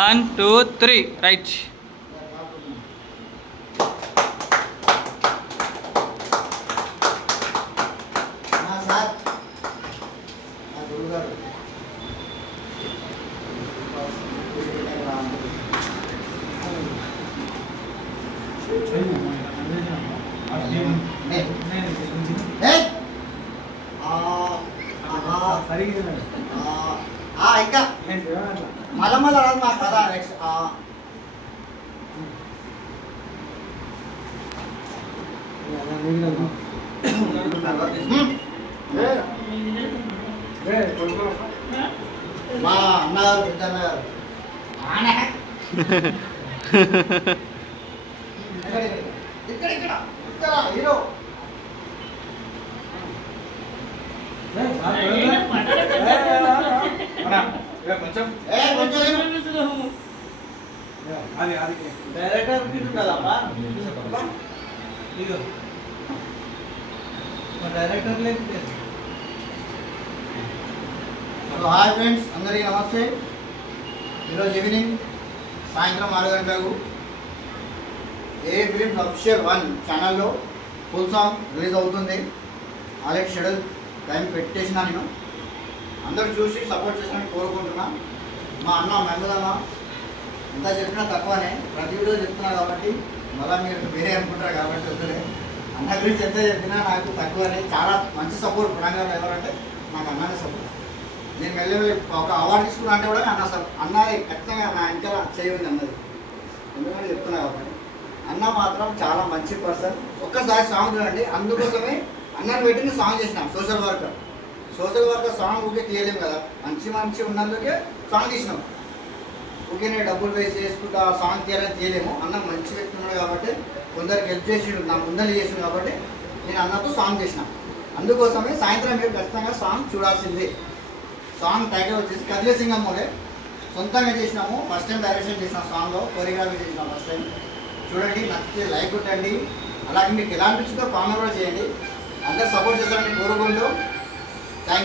One two three right నా sir నా గురుగారు ఏయ్! ఆ, ఆహా, ఆ, ఆ, ఇంకా మళ్ళా మళ్ళా రాదు మా కథ నెక్స్ట్. మా అన్నగారు ఇక్కడ ఇక్కడ ఇక్కడ హీరో కొంచెం. ఏ కొంచెం హీరో. అది అది. డైరెక్టర్ హలో హాయ్ ఫ్రెండ్స్ అందరికీ నమస్తే. ఈరోజు ఈవినింగ్ సాయంత్రం ఆరు గంటలకు ఏ ఫిలిమ్స్ అఫిషియల్ వన్ ఛానల్లో ఫుల్ సాంగ్ రిలీజ్ అవుతుంది. ఆల్రెడీ షెడ్యూల్ టైం పెట్టేసిన నేను. అందరూ చూసి సపోర్ట్ చేస్తానని కోరుకుంటున్నా. మా అన్న మహమూద్ ఇంత ఎంత చెప్పినా తక్కువనే. ప్రతి వీడియో చెప్తున్నా కాబట్టి మళ్ళీ మీరు వేరే అనుకుంటారు కాబట్టి వద్దులే. అన్న గురించి ఎంత చెప్పినా నాకు తక్కువనే. చాలా మంచి సపోర్ట్ గుణంగా ఎవరంటే నాకు అన్ననే సపోర్ట్ నేను వెళ్ళి ఒక అవార్డు తీసుకున్నా అంటే కూడా అన్న సప్ అన్న ఖచ్చితంగా నా ఇంకా చేయండి అన్నది. ఎందుకంటే చెప్తున్నా కాబట్టి. అన్న మాత్రం చాలా మంచి పర్సన్ ఒక్కసారి సాంగ్ చూడండి అందుకోసమే అన్నను పెట్టి సాంగ్ చేసినాం. Social worker. Social worker song ఊకే తీయలేం కదా. మంచి మంచి ఉన్నందుకే సాంగ్ తీసినాం. ఊకే నేను డబ్బులు వేస్ట్ చేసుకుంటా సాంగ్ తీయాలని తీయలేము. అన్న మంచి వ్యక్తి ఉన్నాడు కాబట్టి కొందరికి హెల్ప్ చేసిండు నా ముందర చేసిండు కాబట్టి నేను అన్నతో సాంగ్ చేసిన అందుకోసమే సాయంత్రం మీరు ఖచ్చితంగా సాంగ్ చూడాల్సిందే. సాంగ్ టైటిల్ వచ్చేసి కదిలే సింగం సొంతంగా చేసినాము. ఫస్ట్ టైం డైరెక్షన్ చేసిన సాంగ్లో కొరియోగ్రఫీ చేసినాం ఫస్ట్ టైం చూడండి నచ్చితే లైక్ కొట్టండి. అలాగే మీకు ఎలా అనిపించిందో కామెంట్ కూడా చేయండి. అందరు సపోర్ట్ చేస్తారని కోరుకుంటూ